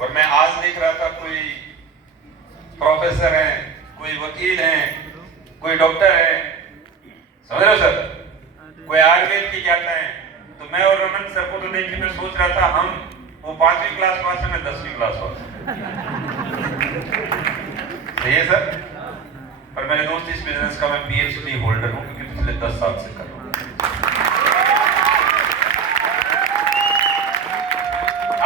और मैं आज देख रहा था कोई प्रोफेसर हैं, कोई वकील हैं, कोई डॉक्टर है, समझ रहे हो सर, कोई आयुर्वेद की जाता है। तो मैं और रमन सर को तो देख के मैं सोच रहा था हम वो 5वीं क्लास पास है, मैं 10वीं क्लास पास। सही है सर। पर मेरे दोस्त इस बिजनेस का मैं PhD होल्डर हूं क्योंकि पिछले 10 साल से कर रहा हूं।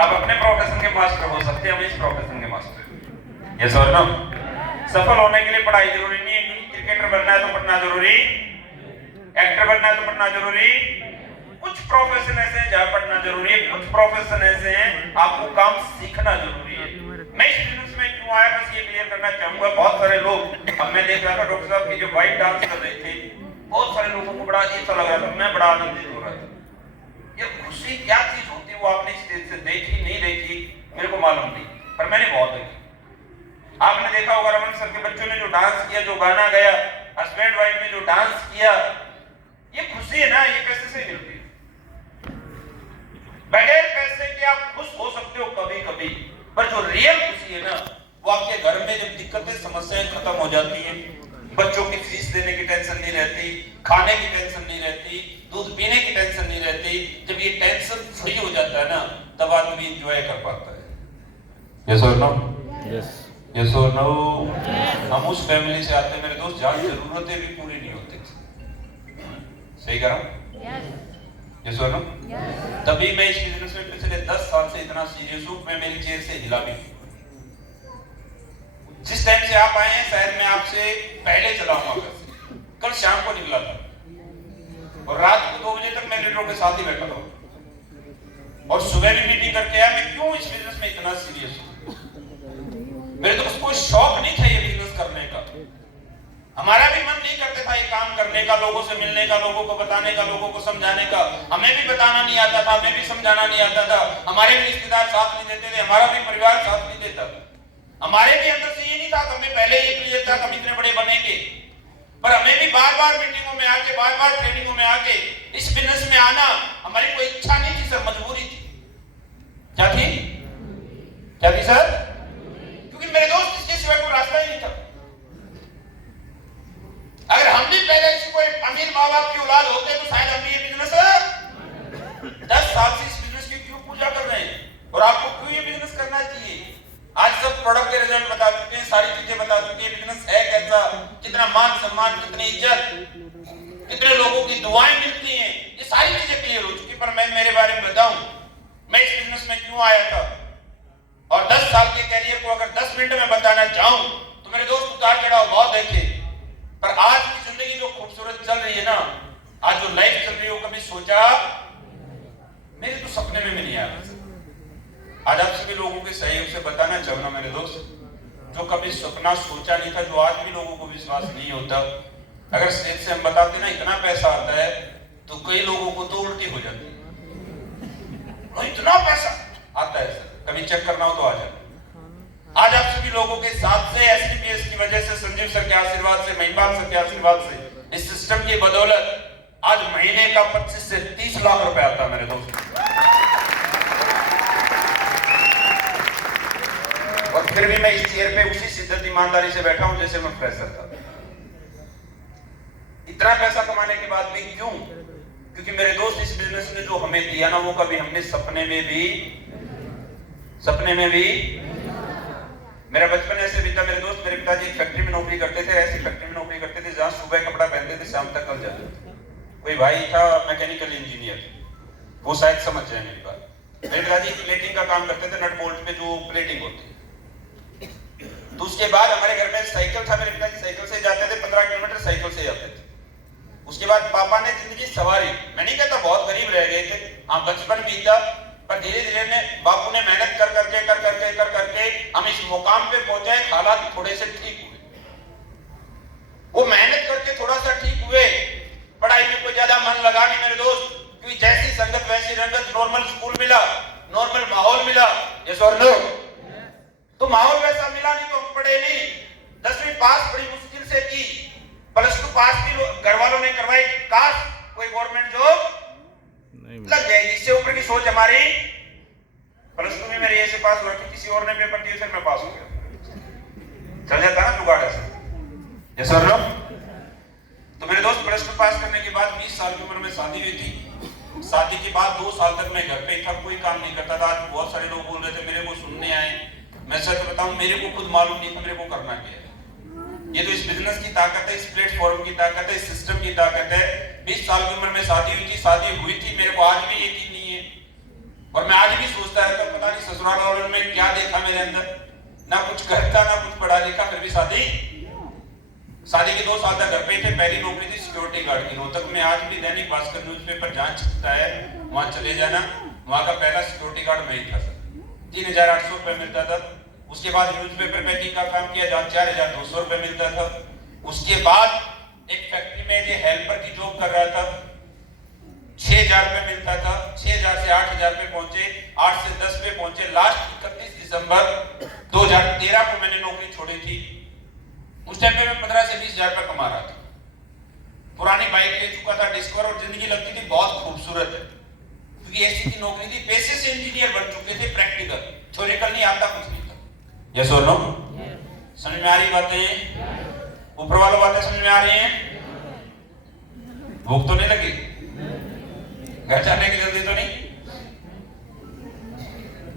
आप अपने प्रोफेशन के मास्टर हो सकते हैं, हम इस प्रोफेशन के मास्टर। यस और नो। सफल होने के लिए पढ़ाई जरूरी नहीं है कि क्रिकेटर बनना है तो पढ़ना जरूरी, एक्टर बनना है तो पढ़ना जरूरी। कुछ प्रोफेशन ऐसे हैं जहां पढ़ना जरूरी है, कुछ प्रोफेशन ऐसे हैं आपको काम सीखना जरूरी है। मैं इस बिजनेस में क्यों आया बस ये क्लियर करना चाहूंगा। बहुत सारे लोग, अब मैं देख रहा था डॉक्टर साहब की जो वाइट डांस कर रहे थे, बहुत सारे लोगों को बड़ा अच्छा लग रहा था, मैं बड़ा आनंदित हो रहा था। ये खुशी क्या चीज होती है वो आपने स्टेज से देखी नहीं देखी मेरे को मालूम नहीं, पर मैंने बहुत देखी। आपने देखा होगा रमन सर के बच्चों ने जो डांस किया, जो गाना गाया, हस्बैंड वाइफ ने जो डांस किया, ये खुशी है ना, ये पैसे से मिलती है। बगैर पैसे के आप खुश हो सकते हो कभी कभी, पर जो रियल खुशी है ना वो आपके घर में जब दिक्कतें समस्याएं खत्म हो जाती हैं, बच्चों की फीस देने की टेंशन नहीं रहती, खाने की टेंशन नहीं रहती, दूध पीने की टेंशन नहीं रहती, जब ये टेंशन फ्री हो जाता है ना तब आदमी एंजॉय कर पाता है। यस और नो? यस। यस और नो? हम उस फैमिली से आते हैं मेरे दोस्त जहां जरूरतें भी पूरी नहीं होती। सही कह रहा हूं? यस और नो? तभी मैं इस बिजनेस में पिछले 10 साल से इतना सीरियस हूं, मैं मेरी चेयर से हिला भी। जिस टाइम से आप आए हैं शायद मैं आपसे पहले चला हूं घर से। कल शाम को निकला था और रात को 2 बजे तक मैं लीडरों के साथ ही बैठा था और सुबह भी मीटिंग करके आया। मैं क्यों इस बिजनेस में इतना सीरियस हूं? मेरे तो कोई शौक नहीं था ये बिजनेस करने का, हमारा भी मन नहीं करता था ये काम करने का, लोगों से मिलने का, लोगों को बताने का, लोगों को समझाने का। हमें भी बताना नहीं आता था, हमें भी समझाना नहीं आता था, हमारे भी रिश्तेदार साथ नहीं देते थे, हमारा भी परिवार साथ नहीं देता। हमारे भी अंदर से ये नहीं था कि हमें पहले ये क्लियर था कि हम इतने बड़े बनेंगे, पर हमें भी बार-बार मीटिंगों में आके, बार-बार ट्रेनिंगों में आके इस बिजनेस में आना हमारी कोई इच्छा नहीं थी सर, मजबूरी थी। क्या थी? क्या थी सर? क्योंकि मेरे दोस्त इसके सिवाय कोई रास्ता ही नहीं था। अगर हम भी पहले से कोई अमीर माँ बाप की औलाद होते तो शायद हम भी ये बिजनेस 10 साल से इस बिजनेस की क्यों पूजा कर रहे हैं और आपको क्यों ये बिजनेस करना चाहिए। आज सब प्रोडक्ट के रिजल्ट बता चुके हैं, सारी चीजें बता चुके हैं, बिजनेस है कैसा, कितना मान सम्मान, कितनी इज्जत, कितने लोगों की दुआएं मिलती हैं, ये सारी चीजें क्लियर हो चुकी। पर मैं मेरे बारे में बताऊं मैं इस बिजनेस में क्यों आया था और 10 साल के कैरियर को अगर 10 मिनट में बताना चाहूं तो मेरे दोस्त उतार चढ़ाव बहुत देखे, पर आज की जिंदगी जो खूबसूरत चल रही है ना, आज जो लाइफ चल रही है वो कभी सोचा मेरे तो सपने में भी नहीं आया। आज आप सभी लोगों के सहयोग से बताना चाहूंगा मेरे दोस्त, जो कभी सपना सोचा नहीं था, जो आज भी लोगों को विश्वास नहीं होता, अगर स्टेज से हम बताते ना इतना पैसा आता है तो कई लोगों को तो उल्टी हो जाती है। इतना पैसा आता है सर, कभी चेक करना हो तो आ जाए। आज आप सभी लोगों के साथ से SDPS की वजह से, संजीव सर के आशीर्वाद से, महिपाल सर के आशीर्वाद से, इस सिस्टम की बदौलत आज महीने का 25 से 30 लाख रुपए आता है मेरे दोस्त। और फिर भी मैं इस चेयर पे उसी शिद्दत ईमानदारी से बैठा हूं जैसे मैं फ्रेशर था। इतना पैसा कमाने के बाद भी क्यों? क्योंकि मेरे दोस्त इस बिजनेस ने जो हमें दिया ना वो कभी हमने सपने में भी मेरा बचपन ऐसे बीता मेरे दोस्त। मेरे पिताजी एक फैक्ट्री में नौकरी करते थे, ऐसी फैक्ट्री में नौकरी करते थे जहां सुबह कपड़ा पहनते थे शाम तक कल जाते थे। कोई भाई था मैकेनिकल इंजीनियर, वो शायद समझ जाए मेरी बात। मेरे पिताजी प्लेटिंग का काम करते थे, नट बोल्ट पे जो प्लेटिंग होती है। तो उसके बाद हमारे घर में साइकिल था, मेरे पिताजी साइकिल से जाते थे, 15 किलोमीटर साइकिल से जाते थे। उसके बाद पापा ने जिंदगी सवारी, मैं नहीं कहता बहुत गरीब रह गए थे, हाँ बचपन बीता, पर धीरे धीरे ने बापू ने मेहनत कर करके हम इस मुकाम पे पहुंचे। हालात थोड़े से ठीक हुए, वो मेहनत करके थोड़ा सा ठीक हुए, पढ़ाई में कोई ज्यादा मन लगा नहीं मेरे दोस्त, क्योंकि जैसी संगत वैसी रंगत, नॉर्मल स्कूल मिला, नॉर्मल माहौल मिला। यस और नो? तो माहौल वैसा मिला नहीं तो हम पढ़े नहीं। 10वीं पास बड़ी मुश्किल से की, +2 पास की घर वालों ने करवाई, काश कोई गवर्नमेंट जॉब लग जाएगी, इससे ऊपर की सोच हमारी। +2 में मेरे ऐसे पास हुआ कि किसी और ने पेपर दिए, फिर मैं पास हो गया। चल जाता ना जुगाड़ ऐसे। यस और नो? तो मेरे दोस्त +2 पास करने के बाद 20 साल की उम्र में शादी हुई थी। शादी के बाद 2 साल तक मैं घर पे था, कोई काम नहीं करता था। आज बहुत सारे लोग बोल रहे थे, मेरे को सुनने आए। मैं सच बताऊं, मेरे को खुद मालूम नहीं था मेरे को करना क्या है। ये तो इस बिजनेस की ताकत है, इस प्लेटफॉर्म की ताकत है, इस सिस्टम की ताकत है। 20 साल की उम्र में शादी हुई थी, मेरे को आज भी यकीन नहीं है। और मैं आज भी सोचता रहता हूं, पता नहीं ससुराल वालों ने क्या देखा मेरे अंदर, ना कुछ करता ना कुछ पढ़ा लिखा, फिर भी शादी के 2 साल तक घर पे थे। पहली नौकरी थी सिक्योरिटी गार्ड की रोहतक में। आज भी दैनिक भास्कर न्यूज़पेपर जहां छपता है वहां चले जाना, वहां का पहला सिक्योरिटी गार्ड मैं ही था सर। 3,800 रुपए मिलता था। उसके बाद न्यूज़पेपर पैकिंग का काम किया जहां 4,200 रुपए मिलता था। उसके बाद एक फैक्ट्री में ये हेल्पर की जॉब कर रहा था, 6,000 रुपए मिलता था। 6,000 से 8,000 पे पहुंचे, 8 से 10 पे पहुंचे। लास्ट 31 दिसंबर 2013 को मैंने नौकरी छोड़ी थी। उस टाइम पे मैं 15 से 20,000 रुपए कमा रहा था। पुरानी बाइक ले चुका था डिस्कवर, और जिंदगी लगती थी बहुत खूबसूरत है, क्योंकि ऐसी की नौकरी थी। पैसे से इंजीनियर बन चुके थे, प्रैक्टिकल, थ्योरिकल नहीं आता कुछ नहीं था। यस और नो? समझ में आ रही बातें? ऊपर वालों बातें समझ में आ रही हैं? भूख तो नहीं लगी? घर जाने की जल्दी तो नहीं?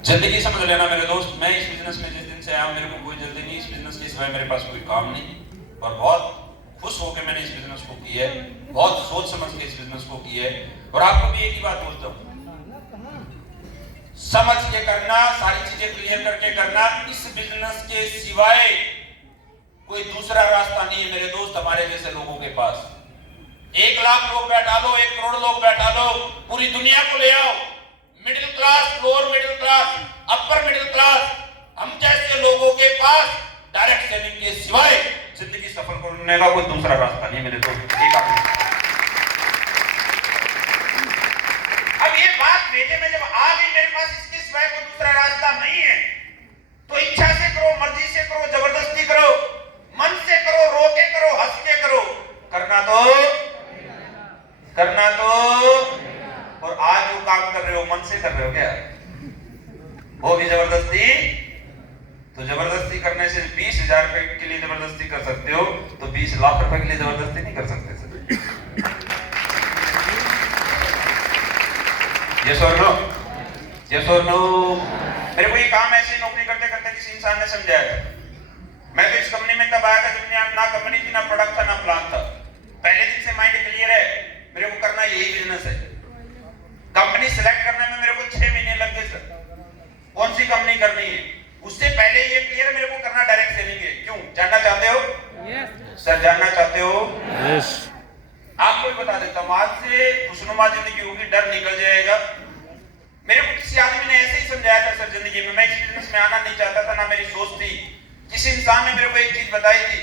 जिंदगी समझ लेना मेरे दोस्त, मैं इस बिजनेस में जिस दिन से आया, मेरे को कोई जल्दी नहीं। इस बिजनेस के सिवाय मेरे पास कोई काम नहीं, और बहुत खुश होकर मैंने इस बिजनेस को किया है, बहुत सोच समझ के इस बिजनेस को किया है। और आपको भी एक ही बात बोलता हूं, समझ के करना, सारी चीजें क्लियर करके करना। इस बिजनेस के सिवाय कोई दूसरा रास्ता नहीं है मेरे दोस्त हमारे जैसे लोगों के पास। 1 लाख लोग बैठा लो, 1 करोड़ लोग बैठा लो, पूरी दुनिया को ले आओ, middle class, lower middle class, upper middle class, हम जैसे लोगों के पास डायरेक्ट सेलिंग के सिवाय जिंदगी सफल करने का कोई दूसरा रास्ता नहीं मेरे दोस्त। अब ये बात भेजे में जब आ गई मेरे पास, इसके सिवाय कोई दूसरा रास्ता नहीं है, तो इच्छा से करो, मर्जी से करो, जबरदस्ती करो, मन से करो, रो के करो, हंस के करो, करना तो। और आज जो काम कर रहे हो मन से कर रहे हो क्या? वो भी जबरदस्ती? तो जबरदस्ती करने से 20,000 रुपए के लिए जबरदस्ती कर सकते हो, तो 20 लाख रुपए के लिए जबरदस्ती नहीं कर सकते सर। यस और नो? यस और नो? मेरे को ये काम ऐसे नौकरी करते करते किसी इंसान ने समझाया था। मैं तो इस कंपनी में तब आया था जब ना कंपनी थी, ना प्रोडक्ट था, ना प्लान था। पहले दिन से माइंड क्लियर है, मेरे को करना यही बिजनेस है। कंपनी सिलेक्ट करने में मेरे को 6 महीने लग गए सर, कौन सी कंपनी करनी है। उससे पहले ये क्लियर है मेरे को करना डायरेक्ट सेलिंग है। क्यों जानना चाहते हो? सर जानना चाहते हो? आपको भी बता देता हूं, आज से खुशनुमा जिंदगी होगी, डर निकल जाएगा। मेरे को किसी आदमी ने ऐसे ही समझाया था सर जिंदगी में, मैं इस बिजनेस में आना नहीं चाहता था, ना मेरी सोच थी। किसी इंसान ने मेरे को एक चीज बताई थी,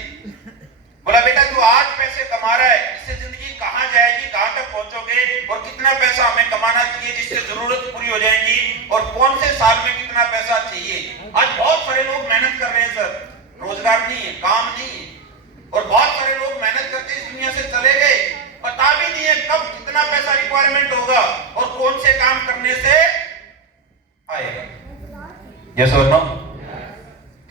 बोला बेटा तू आज पैसे कमा रहा है, इससे जिंदगी कहां जाएगी, कहां तक पहुंचोगे, और कितना पैसा हमें कमाना चाहिए जिससे जरूरत पूरी हो जाएगी, और कौन से साल में कितना पैसा चाहिए। आज बहुत सारे लोग मेहनत कर रहे हैं सर, रोजगार नहीं है, काम नहीं है, और बहुत सारे लोग मेहनत करके इस दुनिया से चले गए, पता भी नहीं है कब कितना पैसा रिक्वायरमेंट होगा और कौन से काम करने से आएगा। यस और नो?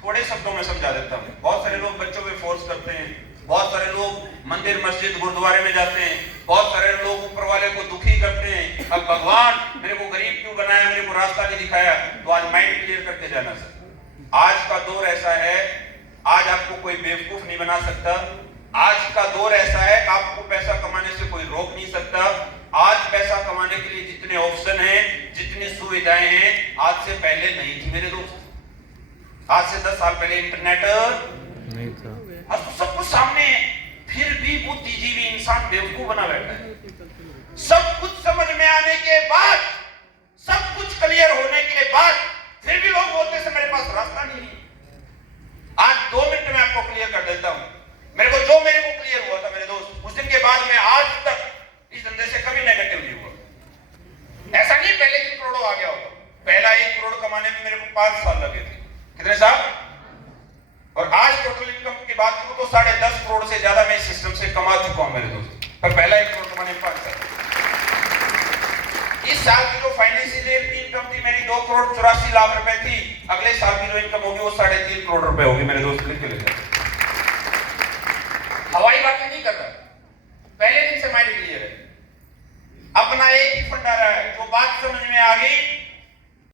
थोड़े शब्दों में समझा देता हूं। बहुत सारे लोग बच्चों पे फोर्स करते हैं, बहुत सारे लोग मंदिर मस्जिद गुरुद्वारे में जाते हैं, बहुत सारे लोग ऊपर वाले को दुखी करते हैं। अब भगवान मेरे को गरीब क्यों बनाया, मेरे को रास्ता नहीं दिखाया। तो आज माइंड क्लियर करके जाना सर। आज का दौर ऐसा है, आज आपको कोई बेवकूफ नहीं बना सकता। आज का दौर ऐसा है कि आपको पैसा कमाने से कोई रोक नहीं सकता। आज पैसा कमाने के लिए जितने ऑप्शन हैं, जितनी सुविधाएं हैं, आज से पहले नहीं थी मेरे दोस्त। आज से 10 साल पहले इंटरनेट नहीं था, आज तो सब कुछ सामने है, फिर भी बुद्धिजीवी इंसान बेवकूफ बना बैठा है। सब कुछ समझ में आने के बाद, सब कुछ क्लियर होने के बाद, फिर भी लोग बोलते हैं मेरे पास रास्ता नहीं है। आज 2 मिनट में आपको क्लियर कर देता हूं। मेरे को क्लियर हुआ था मेरे दोस्त, उस दिन के बाद मैं आज तक इस धंधे से कभी नेगेटिव नहीं हुआ। ऐसा नहीं पहले 1 करोड़ आ गया होगा, पहला 1 करोड़ कमाने में मेरे को 5 साल लगे थे। कितने साल? और आज टोटल इनकम की बात करूं तो 10.5 करोड़ से ज्यादा मैं इस सिस्टम से कमा चुका हूं मेरे दोस्त, पर पहला 1 करोड़ कमाने में 5 साल। इस साल की जो फाइनेंशियल इनकम थी मेरी 2,84,00,000 रुपए थी, अगले साल की जो इनकम होगी वो 3.5 करोड़ रुपए होगी। मेरे दोस्त लिख के लेते, हवाई बातें नहीं कर रहा, पहले दिन से माइंड क्लियर है। अपना एक ही फंडा रहा है, जो बात समझ में आ गई